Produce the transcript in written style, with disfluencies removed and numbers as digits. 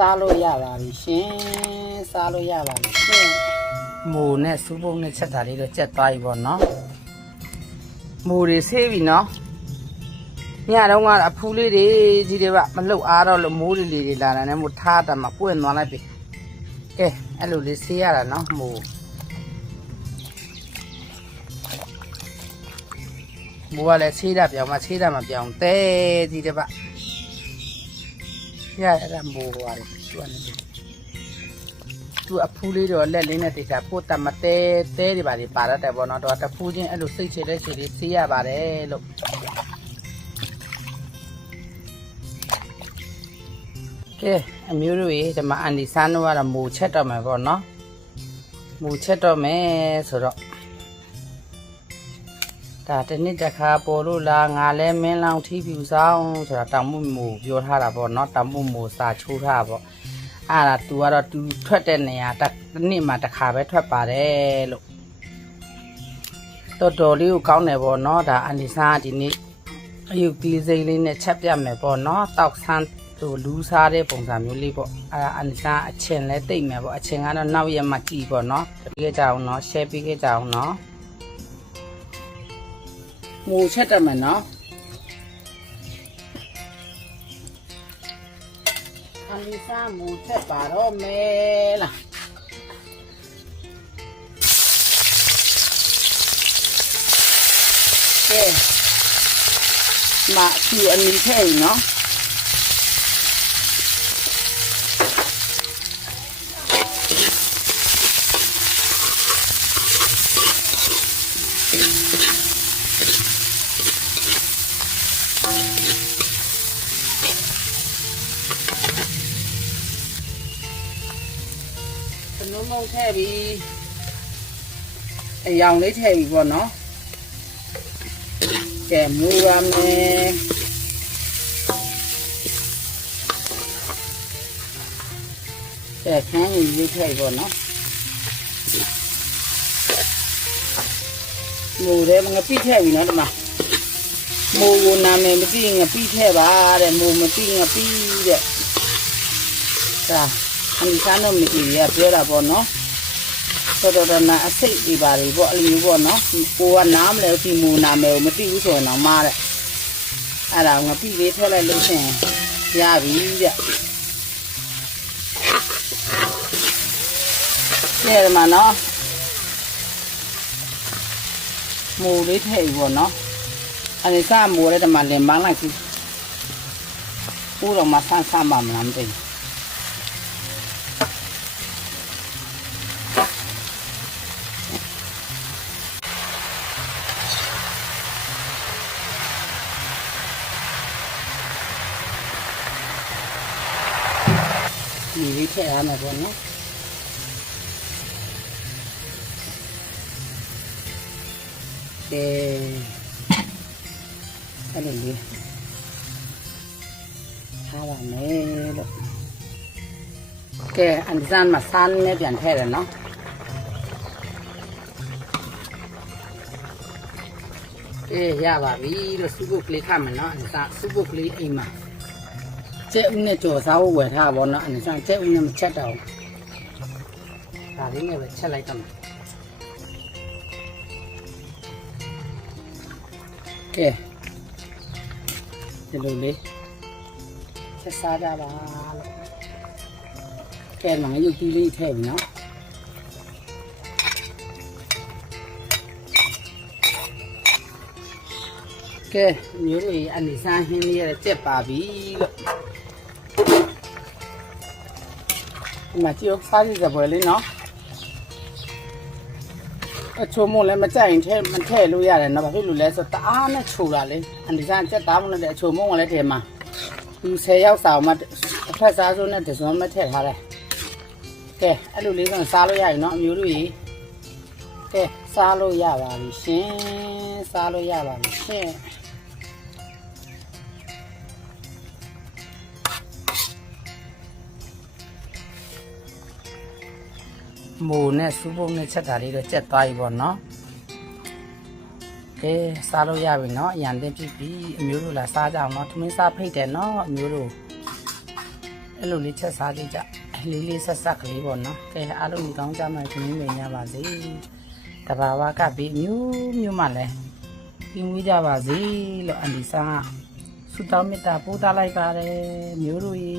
စားလို့ရပါပြီရှင်စားလို့ရပါပြီရှင်မူနဲ့စူးပုံနဲ့ချက်တာလေးတော့ကြက်သွားပြီပေါ့နော်မူတွေဆေးပြီနော်ညတော့ကအဖူးလေးတွေကြီးတွေကမလှုပ်အားတော့လို့မိုးတွေလာတယ်နဲ့မို့ထားတာမှပွင့်သွားလိုက်ပြီကဲအဲ့လိုလေးဆေးရတာနော်မူကလည်းဆေးတာပြောင်းမှဆေးတာမပြောင်းတဲကြီးတွေပါရအဲ့ဒါမိုးပါတယ်သူအဖူးလေးတော့လက်လေးနဲ့တိတ်တာပို့တမတဲတွေပါလေပါတတ်တယ်ပေါ့နော်တော့တဖူးချင်းအဲ့လိုစိတ်ချတဲ့ချီလေးဆေးရပါတယ်လို့ကဲအမျိုးတို့ရေဒီမှာအန်ဒီဆန်းတို့ကတော့မူချက်တော့မယ်ပေါ့နော်မူချက်တော့မယ်ဆိုတော့ဒါတနစ်တစ်ခါပေါ်လို့လားငါလဲမင်းလောင်ထီးပြူဆောင်ဆိုတာတောင်မှုမူပြောထားတာပေါ့နော်တောင်မှုမူစာချိုးထားပေါ့အဲ့ဒါ तू ကတော့ तू ထွက်တဲ့နေရာတစ်နေ့မှတစ်ခါပဲထွက်ပါတယ်လို့တော်လေးကိုကောင်းတယ်ပေါ့နော်ဒါအန်ဒီဆန်းဒီနေ့အယုတ်တီးစိမ့်လေးနဲ့ချက်ပြမယ်ပေါ့နော်တောက်ဆန်းသူလူးစားတဲ့ပုံစံမျိုးလေးပေါ့အဲ့ဒါအန်ဒီဆန်းအချင်းလဲတိတ်မယ်ပေါ့အချင်းကတော့နောက်ရက်မှကြည့်ပေါ့နော်တပည့်ကြအောင်နော် share ပေးခဲ့ကြအောင်နော်မူချက်တယ်မယ်နော်အန်ဒီဆန်းမူချက်ပါတော့မယ်လားကဲมาคืออันนี้แค่เนาะขนมมงแท่บีไอ้ยองเลยแท่บีก่อนเนาะแกะหมูรามเนี่ยแกะแข้งอยู่แท่ก่อนเนาะหมูเด้มันก็ปีแท่บีเนาะทำไมหมูน้ำเนี่ยมันปีงปีแท่บ้าเด้หมูมันปีงปีเด้จ้ะอันนี้ฉันเนี่ยมันอีเดียเปรี้ยวละพอเนาะတော်နာအစိတ်ဒီပါလေပေါ့အလိုမျိုးပေါ့နော်ကိုကနားမလဲဒီမူနာမယ်မသိဘူးဆိုရင်တော့မားတဲ့အဲ့ဒါငါပြီးလေးထည့်လိုက်လို့ရှင်ရပြီဗျကဲဒီမှာနော်မူလေးထည့်ပြီပေါ့နော်အဲ့ဒီစမူလေးဒီမှာလင်ပန်းလိုက်ပြီဦးတော့မဆန်းဆန်းပါမလားမသိဘူးဒီလေးထည့်ရမှာပေါ့နော်ကဲအဲ့လိုလေးထားပါမယ်လို့ကဲအန်ဒီဆန်မှာဆန်းနဲ့ပြန်ထည့်တယ်နော်အေးရပါပြီလို့စုပုတ်ကလေးခတ်မယ်နော်အန်ဒီဆန်စုပုတ်ကလေးအိမ်မှာကျဲဦးနဲ့ကြော်စားဖို့ဝယ်ထားပါတော့အန်ဒီဆန်ကျဲဦးနဲ့မချက်တော့ဒါလေးနဲ့ပဲချက်လိုက်တော့မယ်ကဲဒီလိုလေးချက်စားကြပါလို့ကဲငါရုပ်ကြီးလေးထည့်ပြီနော်ကဲမျိုးတွေအန်ဒီဆန်ဟင်းလေးရကျက်ပါပြီလို့ဒီမှာကြည့်အောင်စားရကြပါလေနော်အချိုမို့လည်းမကြိုက်ရင်ထဲမထည့်လို့ရတယ်နော်ဘာဖြစ်လို့လဲဆိုတအားနဲ့ချိုတာလေအန်ဒီဆန်ကျက်သားမလို့တဲ့အချိုမို့ကလည်းထဲမှာဒီ10ရောက်စာမှတစ်ဖက်စားစိုးနဲ့တစုံမထည့်ထားတယ်ကဲအဲ့လိုလေးဆိုစားလို့ရပြီနော်အမျိုးတို့ကြီးကဲစားလို့ရပါပြီရှင်စားလို့ရပါပြီရှင်မူနဲ့စူးပုံနဲ့ချက်တာလေးတော့ကြက်သွားပြီပေါ့နော်ကဲစားလို့ရပြီနော်အရန်တင်ပြီအမျိုးတို့လာစားကြအောင်နော်ထမင်းစားဖိတ်တယ်နော်အမျိုးတို့ အဲ့လိုလေးချက်စားကြကြလေးလေးဆက်ဆက်ကလေးပေါ့နော်ကဲအားလုံးကောင်းကြမှာခင်းနေကြပါစေတဘာဝကဘေးမျိုးမျိုးမှလည်းပြင်းဝေးကြပါစေလို့အန်ဒီဆာဆုတောင်းမေတ္တာပို့သလိုက်ပါတယ်မျိုးတို့ရေ